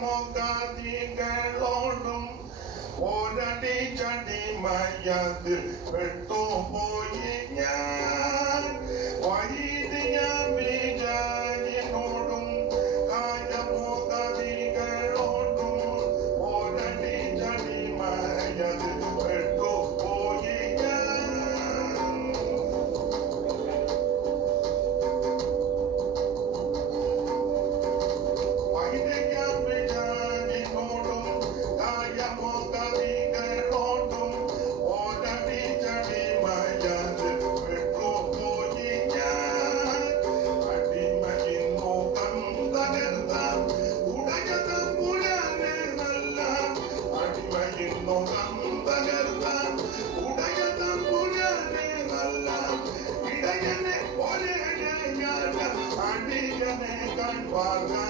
മുഖാതികളോടും ഒരടി ചടിമയത്തിൽ പെട്ടുപോയി ഞാൻ വൈദിക വിജയനോടും കായമുഖാതികളോടും ഒരടി ചടിമയത്തിൽ പെട്ടുപോയി ഞാൻ വൈദിക വിജയനോടും കായമുഖാതികളോടും ഒരടി ചടിമയത്തിൽ പെട്ടുപോയി ഞാൻ അടിമയിൻ മുഖം തകർത്ത ഉടയ തമ്പുരാനെ നല്ല അടിമയിൻ മുഖം തകർത്ത ഉടയ തമ്പുരാനെ നല്ല ഇടയനെ പോലെ അടിയനെ കൺപാർക്കാൻ